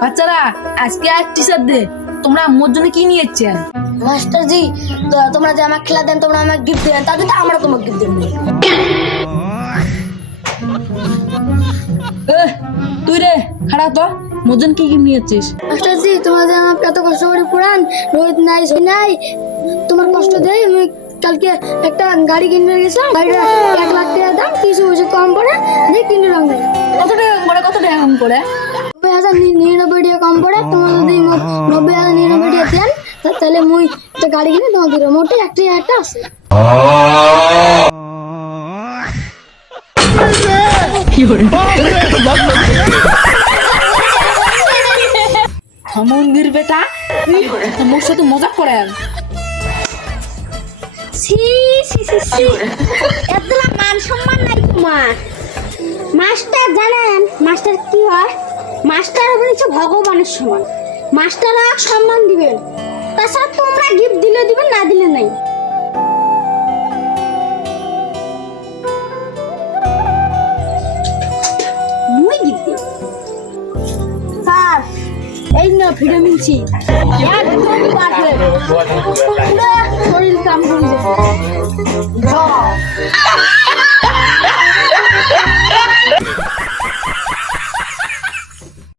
বাচ্চারা আজকে আর teacher day, তোমরা মোর জন্য কি নিয়ে এসেছেন? মাস্টার জি, তোমরা যে আমাকে খেলা দেন, তোমরা আমাকে গিফট দেন, তাতে তো আমরা তোমাকে গিফট দেব। তুই রে খাড়া তো, মোর জন্য কি কি নিয়ে এসেছিস? মাস্টার জি, তোমরা যে আমাকে এত কষ্ট করে পড়ান, রোহিত নাই সই নাই, তোমার কষ্ট দেয়। আমি কালকে একটা গাড়ি কিনে গেছিলাম, গাড়িটা 1 লাখ টাকা দাম, কিছু কিছু কম পড়ে দিয়ে কিনে রঙ নেই। কত টাকা করে, কত টাকা কম করে? 90,99 টাকা কম পড়ে। তোমার যদি 90,99 টাকা দেন, তাহলে মুই একটা গাড়ি কিনে তোমাকে দিব। মোটে একটা আছে। মন্দির বেটা, মোর সাথে মজা করেন? সি সি সি সি, এতলা মান সম্মান নাই তোমার। মাস্টার জানেন মাস্টার কি হয়? মাস্টার হচ্ছে ভগবানের সমান। মাস্টাররা সম্মান দিবেন, তাছাড়া তোমরা গিফট দিলে দিবেন, না দিলে নাই। মুই গিফট দিই স্যার, এই না ভিটামিন সি, একদম পারফেক্ট, শরীর কাম করে যায়।